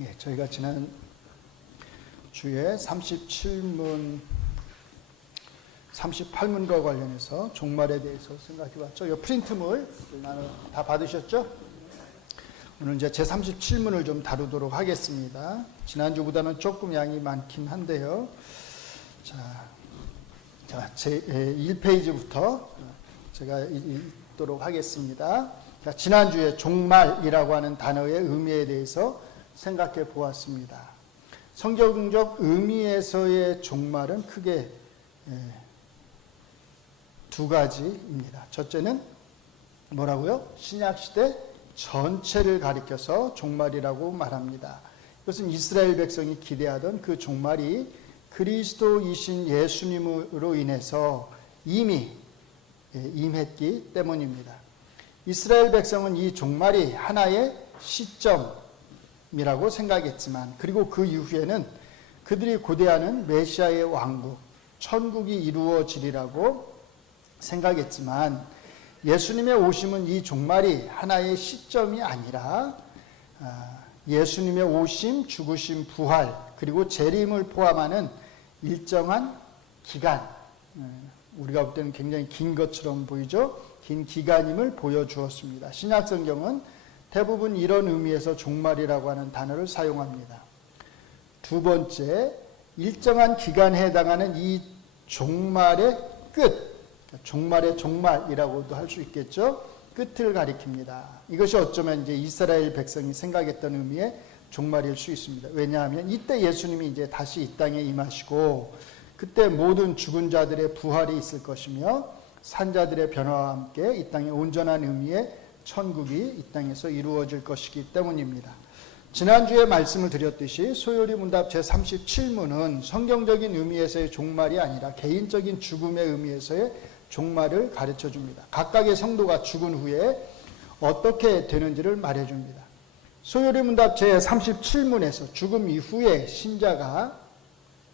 예, 저희가 지난 주에 37문, 38문과 관련해서 종말에 대해서 생각해 봤죠. 이 프린트물 다 받으셨죠? 오늘 이제 제 37문을 좀 다루도록 하겠습니다. 지난주보다는 조금 양이 많긴 한데요. 제 1페이지부터 제가 읽도록 하겠습니다. 자, 지난주에 종말이라고 하는 단어의 의미에 대해서 생각해 보았습니다. 성경적 의미에서의 종말은 크게 두 가지입니다. 첫째는 뭐라고요? 신약시대 전체를 가리켜서 종말이라고 말합니다. 이것은 이스라엘 백성이 기대하던 그 종말이 그리스도이신 예수님으로 인해서 이미 임했기 때문입니다. 이스라엘 백성은 이 종말이 하나의 시점이라고 생각했지만, 그리고 그 이후에는 그들이 고대하는 메시아의 왕국, 천국이 이루어지리라고 생각했지만, 예수님의 오심은 이 종말이 하나의 시점이 아니라 예수님의 오심, 죽으심, 부활, 그리고 재림을 포함하는 일정한 기간, 우리가 볼 때는 굉장히 긴 것처럼 보이죠? 긴 기간임을 보여주었습니다. 신약성경은 대부분 이런 의미에서 종말이라고 하는 단어를 사용합니다. 두 번째, 일정한 기간에 해당하는 이 종말의 끝, 종말의 종말이라고도 할 수 있겠죠. 끝을 가리킵니다. 이것이 어쩌면 이제 이스라엘 백성이 생각했던 의미의 종말일 수 있습니다. 왜냐하면 이때 예수님이 이제 다시 이 땅에 임하시고, 그때 모든 죽은 자들의 부활이 있을 것이며, 산자들의 변화와 함께 이 땅의 온전한 의미의 천국이 이 땅에서 이루어질 것이기 때문입니다. 지난주에 말씀을 드렸듯이 소요리 문답 제37문은 성경적인 의미에서의 종말이 아니라 개인적인 죽음의 의미에서의 종말을 가르쳐 줍니다. 각각의 성도가 죽은 후에 어떻게 되는지를 말해 줍니다. 소요리 문답 제37문에서 죽음 이후에 신자가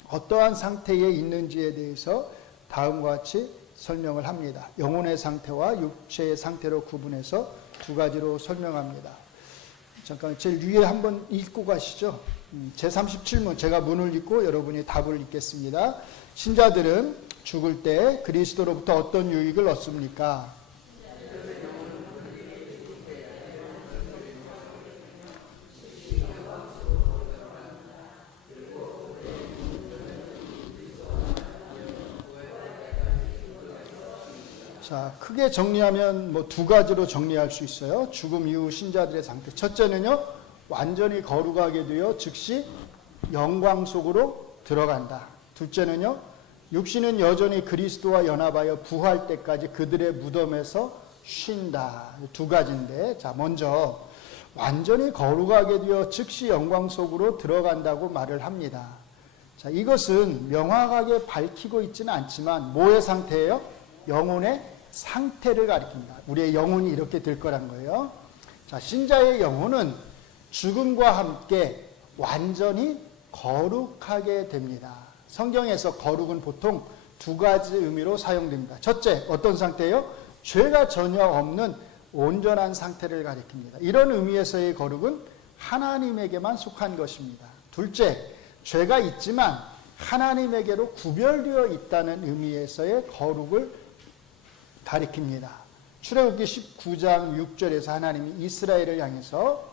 어떠한 상태에 있는지에 대해서 다음과 같이 설명을 합니다. 영혼의 상태와 육체의 상태로 구분해서 두 가지로 설명합니다. 잠깐 제일 위에 한번 읽고 가시죠. 제37문, 제가 문을 읽고 여러분이 답을 읽겠습니다. 신자들은 죽을 때 그리스도로부터 어떤 유익을 얻습니까? 자, 크게 정리하면 뭐 두 가지로 정리할 수 있어요. 죽음 이후 신자들의 상태. 첫째는요, 완전히 거룩하게 되어 즉시 영광 속으로 들어간다. 둘째는요, 육신은 여전히 그리스도와 연합하여 부활 때까지 그들의 무덤에서 쉰다. 두 가지인데, 자, 먼저 완전히 거룩하게 되어 즉시 영광 속으로 들어간다고 말을 합니다. 자, 이것은 명확하게 밝히고 있지는 않지만 뭐의 상태예요? 영혼의 상태를 가리킵니다. 우리의 영혼이 이렇게 될 거란 거예요. 자, 신자의 영혼은 죽음과 함께 완전히 거룩하게 됩니다. 성경에서 거룩은 보통 두 가지 의미로 사용됩니다. 첫째, 어떤 상태예요? 죄가 전혀 없는 온전한 상태를 가리킵니다. 이런 의미에서의 거룩은 하나님에게만 속한 것입니다. 둘째, 죄가 있지만 하나님에게로 구별되어 있다는 의미에서의 거룩을 가리킵니다. 출애굽기 19장 6절에서 하나님이 이스라엘을 향해서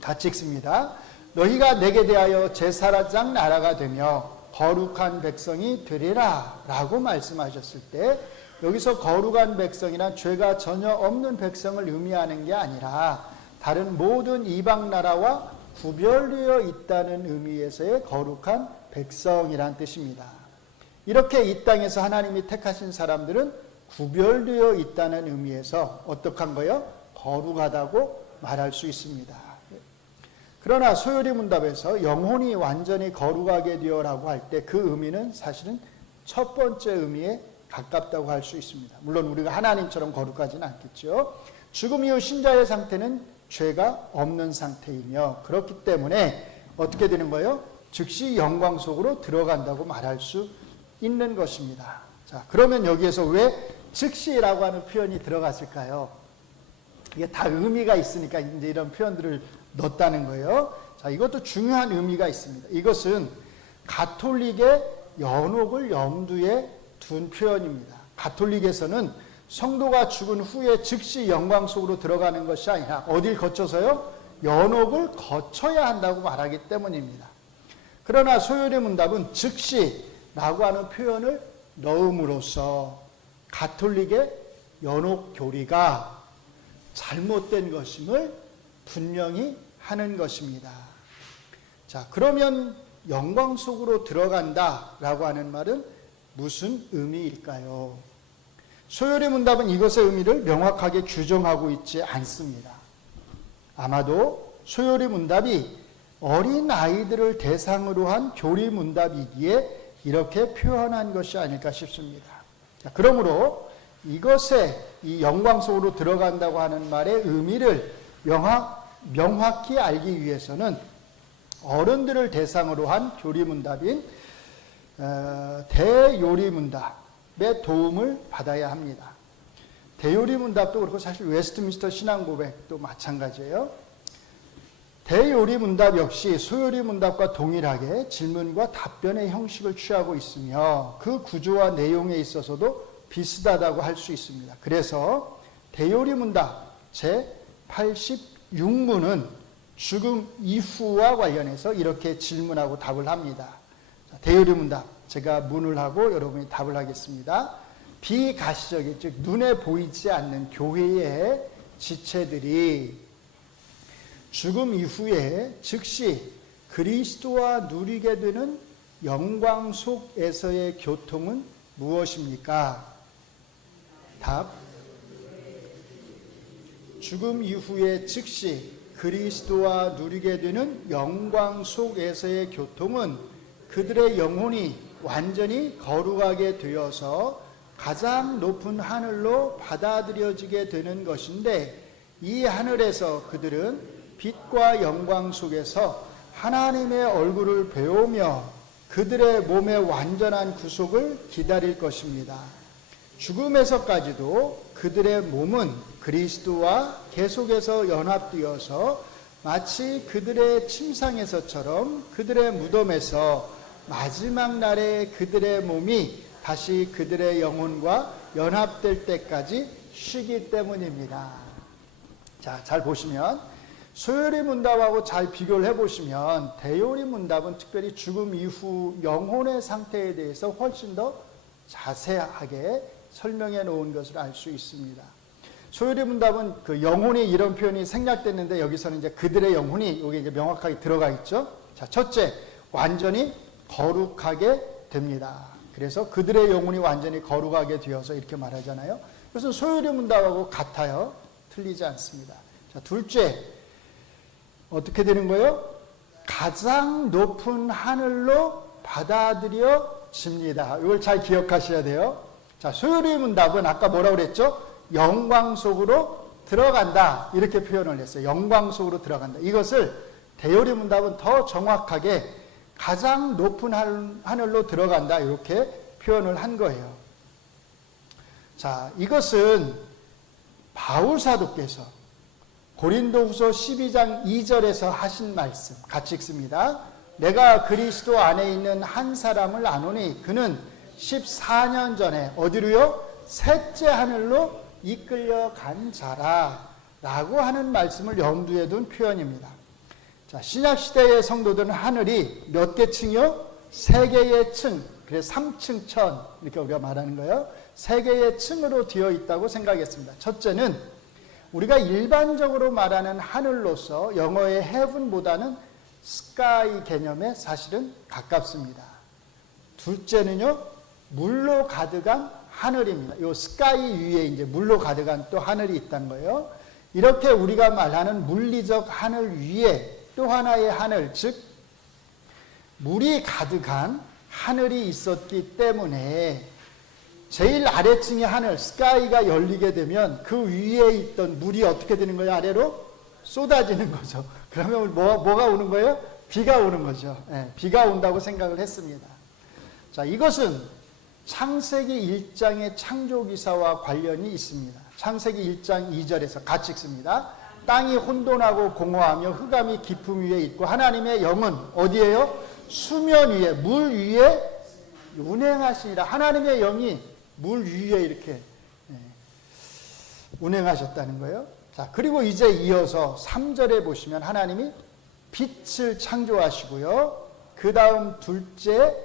같이 읽습니다. 너희가 내게 대하여 제사장 나라가 되며 거룩한 백성이 되리라 라고 말씀하셨을 때, 여기서 거룩한 백성이란 죄가 전혀 없는 백성을 의미하는 게 아니라 다른 모든 이방 나라와 구별되어 있다는 의미에서의 거룩한 백성이란 뜻입니다. 이렇게 이 땅에서 하나님이 택하신 사람들은 구별되어 있다는 의미에서 어떡한 거예요? 거룩하다고 말할 수 있습니다. 그러나 소요리 문답에서 영혼이 완전히 거룩하게 되어라고 할 때 그 의미는 사실은 첫 번째 의미에 가깝다고 할 수 있습니다. 물론 우리가 하나님처럼 거룩하지는 않겠죠. 죽음 이후 신자의 상태는 죄가 없는 상태이며, 그렇기 때문에 어떻게 되는 거예요? 즉시 영광 속으로 들어간다고 말할 수 있는 것입니다. 자, 그러면 여기에서 왜 즉시라고 하는 표현이 들어갔을까요? 이게 다 의미가 있으니까 이제 이런 표현들을 넣었다는 거예요. 자, 이것도 중요한 의미가 있습니다. 이것은 가톨릭의 연옥을 염두에 둔 표현입니다. 가톨릭에서는 성도가 죽은 후에 즉시 영광 속으로 들어가는 것이 아니라 어딜 거쳐서요? 연옥을 거쳐야 한다고 말하기 때문입니다. 그러나 소요리 문답은 즉시라고 하는 표현을 넣음으로써 가톨릭의 연옥 교리가 잘못된 것임을 분명히 하는 것입니다. 자, 그러면 영광 속으로 들어간다라고 하는 말은 무슨 의미일까요? 소요리 문답은 이것의 의미를 명확하게 규정하고 있지 않습니다. 아마도 소요리 문답이 어린 아이들을 대상으로 한 교리 문답이기에 이렇게 표현한 것이 아닐까 싶습니다. 자, 그러므로 이것에 이 영광 속으로 들어간다고 하는 말의 의미를 명확히 알기 위해서는 어른들을 대상으로 한 교리 문답인 대요리 문답의 도움을 받아야 합니다. 대요리 문답도 그렇고 사실 웨스트민스터 신앙고백도 마찬가지예요. 대요리 문답 역시 소요리 문답과 동일하게 질문과 답변의 형식을 취하고 있으며 그 구조와 내용에 있어서도 비슷하다고 할 수 있습니다. 그래서 대요리 문답 제86문은 죽음 이후와 관련해서 이렇게 질문하고 답을 합니다. 대요리 문답, 제가 문을 하고 여러분이 답을 하겠습니다. 비가시적인, 즉 눈에 보이지 않는 교회의 지체들이 죽음 이후에 즉시 그리스도와 누리게 되는 영광 속에서의 교통은 무엇입니까? 답. 죽음 이후에 즉시 그리스도와 누리게 되는 영광 속에서의 교통은 그들의 영혼이 완전히 거룩하게 되어서 가장 높은 하늘로 받아들여지게 되는 것인데, 이 하늘에서 그들은 빛과 영광 속에서 하나님의 얼굴을 배우며 그들의 몸의 완전한 구속을 기다릴 것입니다. 죽음에서까지도 그들의 몸은 그리스도와 계속해서 연합되어서 마치 그들의 침상에서처럼 그들의 무덤에서 마지막 날에 그들의 몸이 다시 그들의 영혼과 연합될 때까지 쉬기 때문입니다. 자, 잘 보시면 소요리 문답하고 잘 비교를 해보시면 대요리 문답은 특별히 죽음 이후 영혼의 상태에 대해서 훨씬 더 자세하게 설명해 놓은 것을 알 수 있습니다. 소요리 문답은 그 영혼이 이런 표현이 생략됐는데 여기서는 이제 그들의 영혼이 여기 이제 명확하게 들어가 있죠. 자, 첫째, 완전히 거룩하게 됩니다. 그래서 그들의 영혼이 완전히 거룩하게 되어서 이렇게 말하잖아요. 그래서 소요리 문답하고 같아요. 틀리지 않습니다. 자, 둘째, 어떻게 되는 거예요? 가장 높은 하늘로 받아들여집니다. 이걸 잘 기억하셔야 돼요. 자, 소요리 문답은 아까 뭐라고 그랬죠? 영광 속으로 들어간다. 이렇게 표현을 했어요. 영광 속으로 들어간다. 이것을 대요리 문답은 더 정확하게 가장 높은 하늘로 들어간다. 이렇게 표현을 한 거예요. 자, 이것은 바울 사도께서 고린도후서 12장 2절에서 하신 말씀 같이 읽습니다. 내가 그리스도 안에 있는 한 사람을 아노니 그는 14년 전에 어디로요? 셋째 하늘로 이끌려 간 자라 라고 하는 말씀을 염두에 둔 표현입니다. 자, 신약시대의 성도들은 하늘이 몇 개 층이요? 세 개의 층, 그래서 3층 천 이렇게 우리가 말하는 거예요. 세 개의 층으로 되어 있다고 생각했습니다. 첫째는 우리가 일반적으로 말하는 하늘로서 영어의 heaven보다는 sky 개념에 사실은 가깝습니다. 둘째는요, 물로 가득한 하늘입니다. 이 sky 위에 이제 물로 가득한 또 하늘이 있다는 거예요. 이렇게 우리가 말하는 물리적 하늘 위에 또 하나의 하늘, 즉 물이 가득한 하늘이 있었기 때문에 제일 아래층의 하늘, 스카이가 열리게 되면 그 위에 있던 물이 어떻게 되는 거예요? 아래로 쏟아지는 거죠. 그러면 뭐가 오는 거예요? 비가 오는 거죠. 비가 온다고 생각을 했습니다. 자, 이것은 창세기 1장의 창조기사와 관련이 있습니다. 창세기 1장 2절에서 같이 읽습니다. 땅이 혼돈하고 공허하며 흑암이 깊음 위에 있고 하나님의 영은 어디예요? 수면 위에, 물 위에 운행하시니라. 하나님의 영이 물 위에 이렇게 운행하셨다는 거예요. 자, 그리고 이제 이어서 3절에 보시면 하나님이 빛을 창조하시고요. 그 다음 둘째,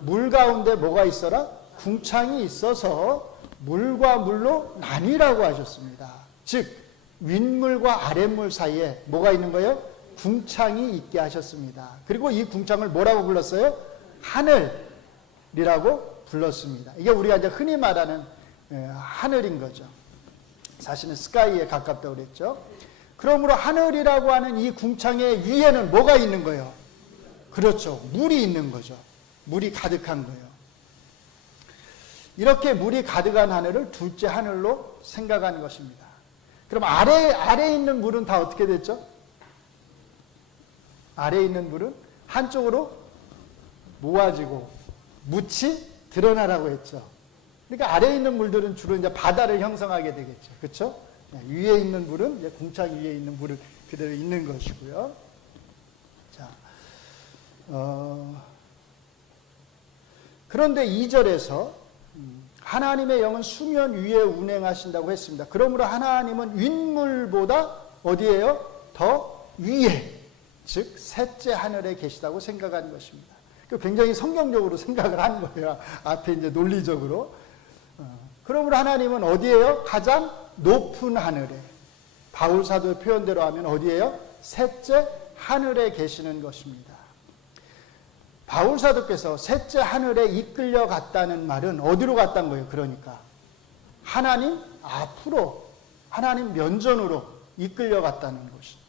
물 가운데 뭐가 있어라? 궁창이 있어서 물과 물로 나뉘라고 하셨습니다. 즉 윗물과 아랫물 사이에 뭐가 있는 거예요? 궁창이 있게 하셨습니다. 그리고 이 궁창을 뭐라고 불렀어요? 하늘이라고 불렀습니다. 이게 우리가 이제 흔히 말하는 하늘인 거죠. 사실은 스카이에 가깝다고 그랬죠. 그러므로 하늘이라고 하는 이 궁창의 위에는 뭐가 있는 거예요? 그렇죠. 물이 있는 거죠. 물이 가득한 거예요. 이렇게 물이 가득한 하늘을 둘째 하늘로 생각하는 것입니다. 그럼 아래에 있는 물은 다 어떻게 됐죠? 아래에 있는 물은 한쪽으로 모아지고 묻이 드러나라고 했죠. 그러니까 아래에 있는 물들은 주로 이제 바다를 형성하게 되겠죠. 그렇죠? 위에 있는 물은 이제 궁창 위에 있는 물을 그대로 있는 것이고요. 자, 그런데 2절에서 하나님의 영은 수면 위에 운행하신다고 했습니다. 그러므로 하나님은 윗물보다 어디예요? 더 위에, 즉 셋째 하늘에 계시다고 생각하는 것입니다. 굉장히 성경적으로 생각을 하는 거예요. 앞에 이제 논리적으로. 그러므로 하나님은 어디예요? 가장 높은 하늘에. 바울 사도의 표현대로 하면 어디예요? 셋째 하늘에 계시는 것입니다. 바울 사도께서 셋째 하늘에 이끌려 갔다는 말은 어디로 갔다는 거예요? 그러니까 하나님 앞으로, 하나님 면전으로 이끌려 갔다는 것입니다.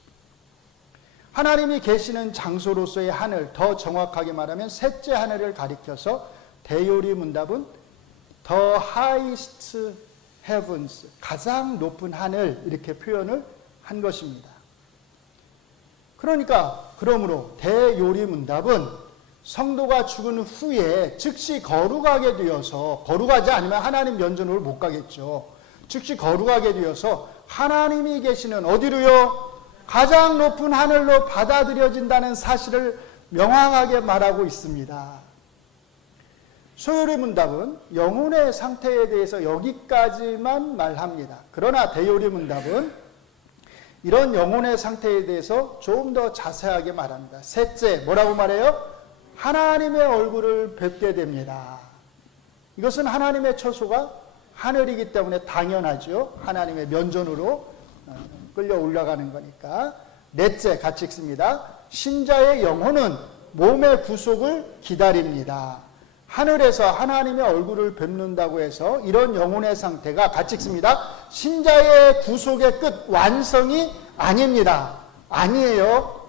하나님이 계시는 장소로서의 하늘, 더 정확하게 말하면 셋째 하늘을 가리켜서 대요리 문답은 The highest heavens, 가장 높은 하늘, 이렇게 표현을 한 것입니다. 그러니까 그러므로 대요리 문답은 성도가 죽은 후에 즉시 거룩하게 되어서, 거룩하지 않으면 하나님 면전으로 못 가겠죠. 즉시 거룩하게 되어서 하나님이 계시는 어디로요? 가장 높은 하늘로 받아들여진다는 사실을 명확하게 말하고 있습니다. 소요리 문답은 영혼의 상태에 대해서 여기까지만 말합니다. 그러나 대요리 문답은 이런 영혼의 상태에 대해서 조금 더 자세하게 말합니다. 셋째, 뭐라고 말해요? 하나님의 얼굴을 뵙게 됩니다. 이것은 하나님의 처소가 하늘이기 때문에 당연하죠. 하나님의 면전으로 끌려 올라가는 거니까. 넷째, 같이 읽습니다. 신자의 영혼은 몸의 구속을 기다립니다. 하늘에서 하나님의 얼굴을 뵙는다고 해서 이런 영혼의 상태가, 같이 읽습니다. 신자의 구속의 끝, 완성이 아닙니다. 아니에요.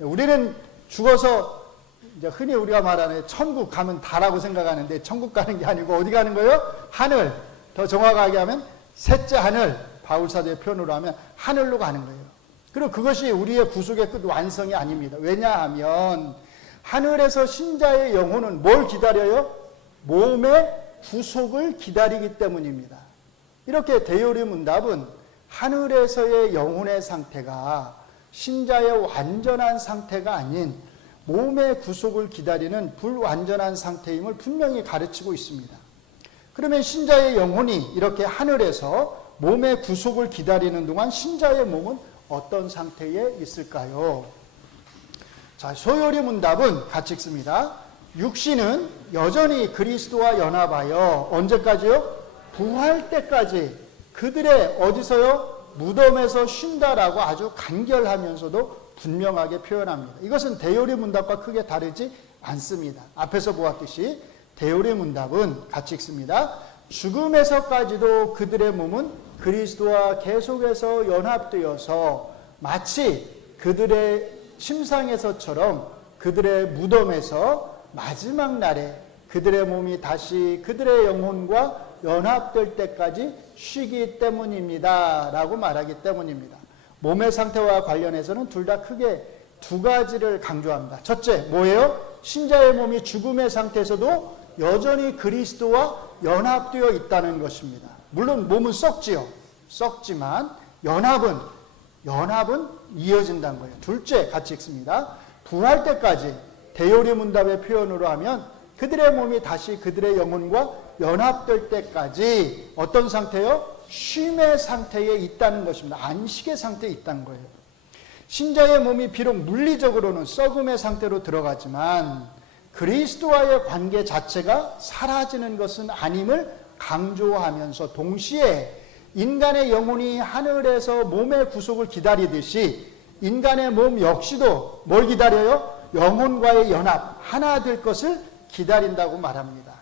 우리는 죽어서 이제 흔히 우리가 말하는 천국 가면 다라고 생각하는데 천국 가는 게 아니고 어디 가는 거예요? 하늘. 더 정확하게 하면 셋째 하늘, 바울 사도의 표현으로 하면 하늘로 가는 거예요. 그리고 그것이 우리의 구속의 끝, 완성이 아닙니다. 왜냐하면 하늘에서 신자의 영혼은 뭘 기다려요? 몸의 구속을 기다리기 때문입니다. 이렇게 대요리 문답은 하늘에서의 영혼의 상태가 신자의 완전한 상태가 아닌 몸의 구속을 기다리는 불완전한 상태임을 분명히 가르치고 있습니다. 그러면 신자의 영혼이 이렇게 하늘에서 몸의 구속을 기다리는 동안 신자의 몸은 어떤 상태에 있을까요? 자, 소요리 문답은 같이 읽습니다. 육신은 여전히 그리스도와 연합하여 언제까지요? 부활 때까지 그들의 어디서요? 무덤에서 쉰다라고 아주 간결하면서도 분명하게 표현합니다. 이것은 대요리 문답과 크게 다르지 않습니다. 앞에서 보았듯이 대요리 문답은 같이 읽습니다. 죽음에서까지도 그들의 몸은 그리스도와 계속해서 연합되어서 마치 그들의 침상에서처럼 그들의 무덤에서 마지막 날에 그들의 몸이 다시 그들의 영혼과 연합될 때까지 쉬기 때문입니다. 라고 말하기 때문입니다. 몸의 상태와 관련해서는 둘 다 크게 두 가지를 강조합니다. 첫째, 뭐예요? 신자의 몸이 죽음의 상태에서도 여전히 그리스도와 연합되어 있다는 것입니다. 물론 몸은 썩지요. 썩지만 연합은 연합은 이어진다는 거예요. 둘째, 같이 읽습니다. 부활 때까지 대요리 문답의 표현으로 하면 그들의 몸이 다시 그들의 영혼과 연합될 때까지 어떤 상태요? 쉼의 상태에 있다는 것입니다. 안식의 상태에 있다는 거예요. 신자의 몸이 비록 물리적으로는 썩음의 상태로 들어가지만 그리스도와의 관계 자체가 사라지는 것은 아님을 강조하면서 동시에 인간의 영혼이 하늘에서 몸의 구속을 기다리듯이 인간의 몸 역시도 뭘 기다려요? 영혼과의 연합, 하나 될 것을 기다린다고 말합니다.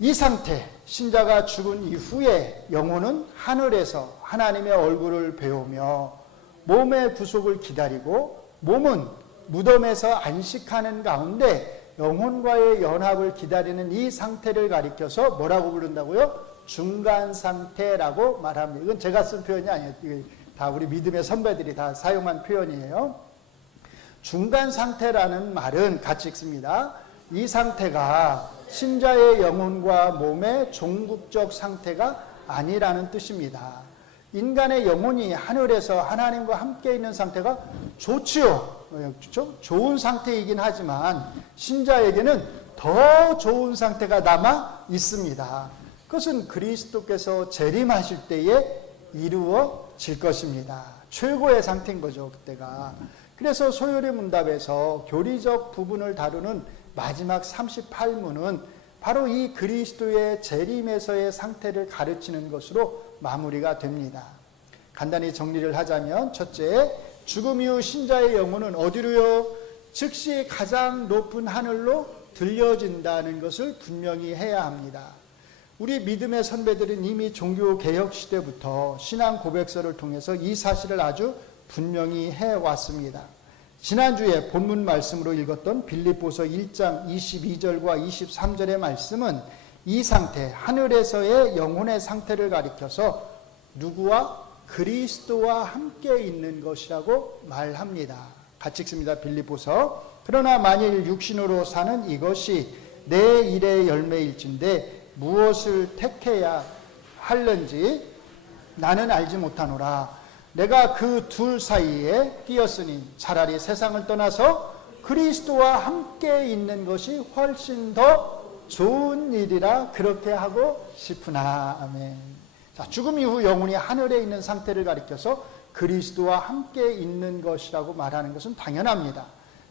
이 상태, 신자가 죽은 이후에 영혼은 하늘에서 하나님의 얼굴을 배우며 몸의 구속을 기다리고 몸은 무덤에서 안식하는 가운데 영혼과의 연합을 기다리는 이 상태를 가리켜서 뭐라고 부른다고요? 중간 상태라고 말합니다. 이건 제가 쓴 표현이 아니에요. 다 우리 믿음의 선배들이 다 사용한 표현이에요. 중간 상태라는 말은 같이 읽습니다. 이 상태가 신자의 영혼과 몸의 종국적 상태가 아니라는 뜻입니다. 인간의 영혼이 하늘에서 하나님과 함께 있는 상태가 좋지요. 그렇죠? 좋은 상태이긴 하지만 신자에게는 더 좋은 상태가 남아 있습니다. 그것은 그리스도께서 재림하실 때에 이루어질 것입니다. 최고의 상태인 거죠, 그때가. 그래서 소요리 문답에서 교리적 부분을 다루는 마지막 38문은 바로 이 그리스도의 재림에서의 상태를 가르치는 것으로 마무리가 됩니다. 간단히 정리를 하자면 첫째, 죽음 이후 신자의 영혼은 어디로요? 즉시 가장 높은 하늘로 들려진다는 것을 분명히 해야 합니다. 우리 믿음의 선배들은 이미 종교개혁 시대부터 신앙 고백서를 통해서 이 사실을 아주 분명히 해왔습니다. 지난주에 본문 말씀으로 읽었던 빌립보서 1장 22절과 23절의 말씀은 이 상태, 하늘에서의 영혼의 상태를 가리켜서 누구와? 그리스도와 함께 있는 것이라고 말합니다. 같이 읽습니다. 빌립보서. 그러나 만일 육신으로 사는 이것이 내 일의 열매일진데 무엇을 택해야 할는지 나는 알지 못하노라. 내가 그 둘 사이에 끼었으니 차라리 세상을 떠나서 그리스도와 함께 있는 것이 훨씬 더 좋은 일이라 그렇게 하고 싶으나. 아멘. 자, 죽음 이후 영혼이 하늘에 있는 상태를 가리켜서 그리스도와 함께 있는 것이라고 말하는 것은 당연합니다.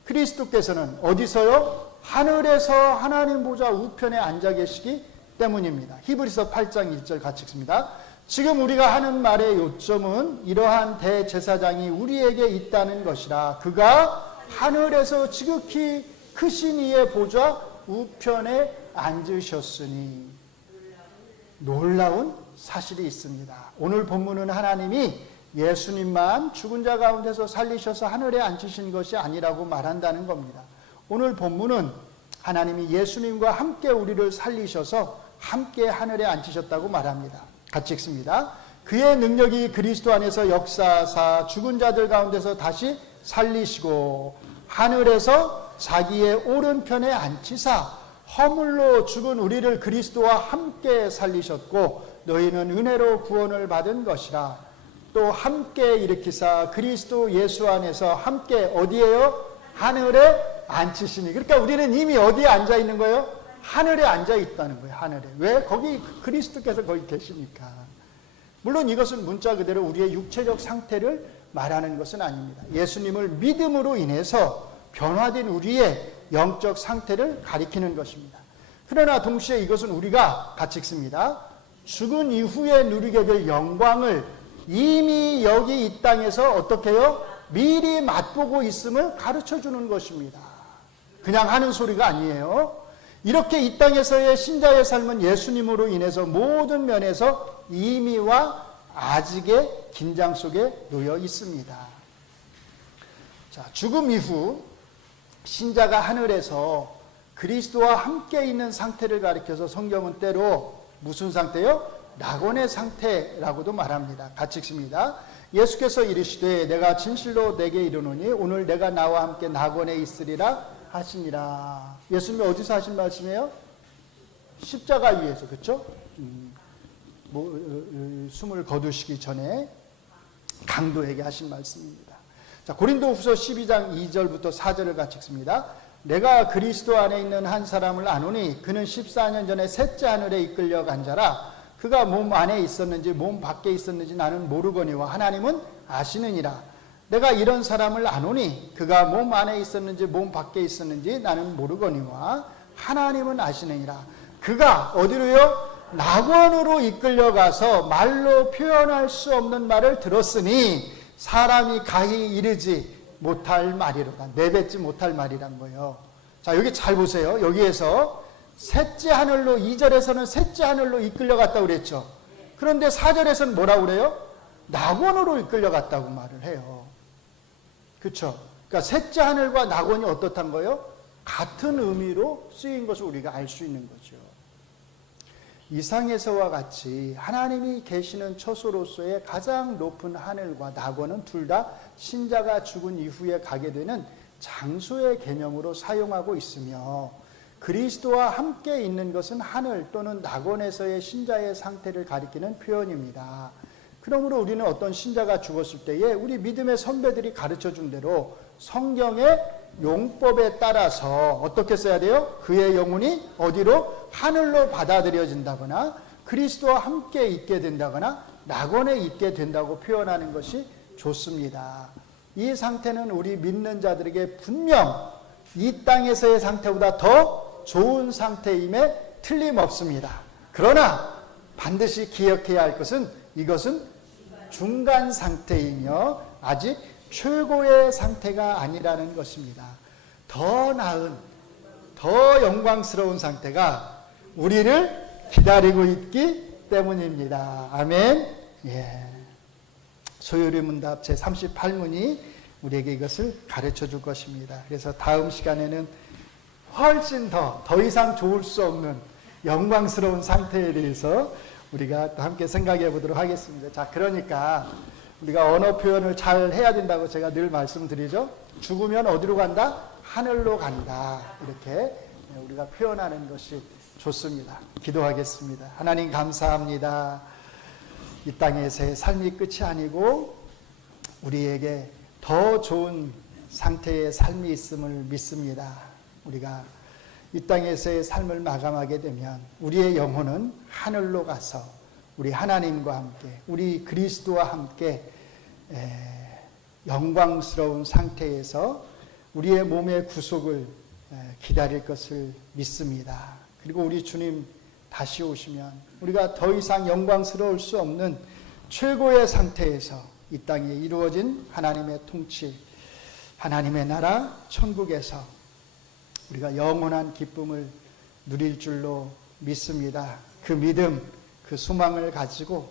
그리스도께서는 어디서요? 하늘에서 하나님 보좌 우편에 앉아 계시기 때문입니다. 히브리서 8장 1절 같이 읽습니다. 지금 우리가 하는 말의 요점은 이러한 대제사장이 우리에게 있다는 것이라. 그가 하늘에서 지극히 크신 이의 보좌 우편에 앉으셨으니. 놀라운 사실이 있습니다. 오늘 본문은 하나님이 예수님만 죽은 자 가운데서 살리셔서 하늘에 앉히신 것이 아니라고 말한다는 겁니다. 오늘 본문은 하나님이 예수님과 함께 우리를 살리셔서 함께 하늘에 앉히셨다고 말합니다. 같이 읽습니다. 그의 능력이 그리스도 안에서 역사하사 죽은 자들 가운데서 다시 살리시고 하늘에서 자기의 오른편에 앉히사 허물로 죽은 우리를 그리스도와 함께 살리셨고 너희는 은혜로 구원을 받은 것이라. 또 함께 일으키사 그리스도 예수 안에서 함께 어디에요? 하늘에 앉히시니. 그러니까 우리는 이미 어디에 앉아 있는 거예요? 하늘에 앉아 있다는 거예요. 하늘에. 왜? 거기 그리스도께서 거기 계시니까. 물론 이것은 문자 그대로 우리의 육체적 상태를 말하는 것은 아닙니다. 예수님을 믿음으로 인해서 변화된 우리의 영적 상태를 가리키는 것입니다. 그러나 동시에 이것은 우리가 같이 읽습니다. 죽은 이후에 누리게 될 영광을 이미 여기 이 땅에서 어떻게 해요? 미리 맛보고 있음을 가르쳐 주는 것입니다. 그냥 하는 소리가 아니에요. 이렇게 이 땅에서의 신자의 삶은 예수님으로 인해서 모든 면에서 이미와 아직의 긴장 속에 놓여 있습니다. 자, 죽음 이후 신자가 하늘에서 그리스도와 함께 있는 상태를 가리켜서 성경은 때로 무슨 상태요? 낙원의 상태라고도 말합니다. 같이 읽습니다. 예수께서 이르시되 내가 진실로 내게 이르노니 오늘 내가 나와 함께 낙원에 있으리라 하시니라. 예수님이 어디서 하신 말씀이에요? 십자가 위에서. 그렇죠? 숨을 거두시기 전에 강도에게 하신 말씀입니다. 자, 고린도후서 12장 2절부터 4절을 같이 읽습니다. 내가 그리스도 안에 있는 한 사람을 아노니 그는 14년 전에 셋째 하늘에 이끌려 간 자라. 그가 몸 안에 있었는지 몸 밖에 있었는지 나는 모르거니와 하나님은 아시느니라. 내가 이런 사람을 아노니 그가 몸 안에 있었는지 몸 밖에 있었는지 나는 모르거니와 하나님은 아시느니라. 그가 어디로요? 낙원으로 이끌려가서 말로 표현할 수 없는 말을 들었으니 사람이 가히 이르지 못할 말이로다. 내뱉지 못할 말이란 거예요. 자, 여기 잘 보세요. 여기에서 셋째 하늘로, 2절에서는 셋째 하늘로 이끌려갔다고 그랬죠. 그런데 4절에서는 뭐라고 그래요? 낙원으로 이끌려갔다고 말을 해요. 그렇죠? 그러니까 셋째 하늘과 낙원이 어떻단 거예요? 같은 의미로 쓰인 것을 우리가 알 수 있는 거죠. 이상에서와 같이 하나님이 계시는 처소로서의 가장 높은 하늘과 낙원은 둘 다 신자가 죽은 이후에 가게 되는 장소의 개념으로 사용하고 있으며, 그리스도와 함께 있는 것은 하늘 또는 낙원에서의 신자의 상태를 가리키는 표현입니다. 그러므로 우리는 어떤 신자가 죽었을 때에 우리 믿음의 선배들이 가르쳐 준 대로 성경의 용법에 따라서 어떻게 써야 돼요? 그의 영혼이 어디로? 하늘로 받아들여진다거나 그리스도와 함께 있게 된다거나 낙원에 있게 된다고 표현하는 것이 좋습니다. 이 상태는 우리 믿는 자들에게 분명 이 땅에서의 상태보다 더 좋은 상태임에 틀림없습니다. 그러나 반드시 기억해야 할 것은 이것은 중간 상태이며 아직 최고의 상태가 아니라는 것입니다. 더 나은, 더 영광스러운 상태가 우리를 기다리고 있기 때문입니다. 아멘. 예. 소요리 문답 제38문이 우리에게 이것을 가르쳐 줄 것입니다. 그래서 다음 시간에는 훨씬 더 이상 좋을 수 없는 영광스러운 상태에 대해서 우리가 또 함께 생각해 보도록 하겠습니다. 자, 그러니까 우리가 언어 표현을 잘 해야 된다고 제가 늘 말씀드리죠. 죽으면 어디로 간다? 하늘로 간다. 이렇게 우리가 표현하는 것이 좋습니다. 기도하겠습니다. 하나님 감사합니다. 이 땅에서의 삶이 끝이 아니고 우리에게 더 좋은 상태의 삶이 있음을 믿습니다. 우리가 이 땅에서의 삶을 마감하게 되면 우리의 영혼은 하늘로 가서 우리 하나님과 함께, 우리 그리스도와 함께 영광스러운 상태에서 우리의 몸의 구속을 기다릴 것을 믿습니다. 그리고 우리 주님 다시 오시면 우리가 더 이상 영광스러울 수 없는 최고의 상태에서 이 땅에 이루어진 하나님의 통치, 하나님의 나라 천국에서 우리가 영원한 기쁨을 누릴 줄로 믿습니다. 그 믿음, 그 소망을 가지고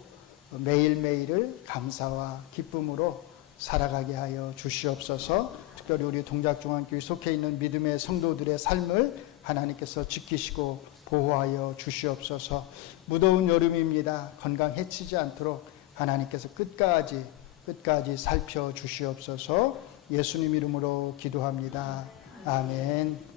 매일매일을 감사와 기쁨으로 살아가게 하여 주시옵소서. 특별히 우리 동작중앙교회 속해 있는 믿음의 성도들의 삶을 하나님께서 지키시고 보호하여 주시옵소서. 무더운 여름입니다. 건강 해치지 않도록 하나님께서 끝까지 살펴 주시옵소서. 예수님 이름으로 기도합니다. 아멘.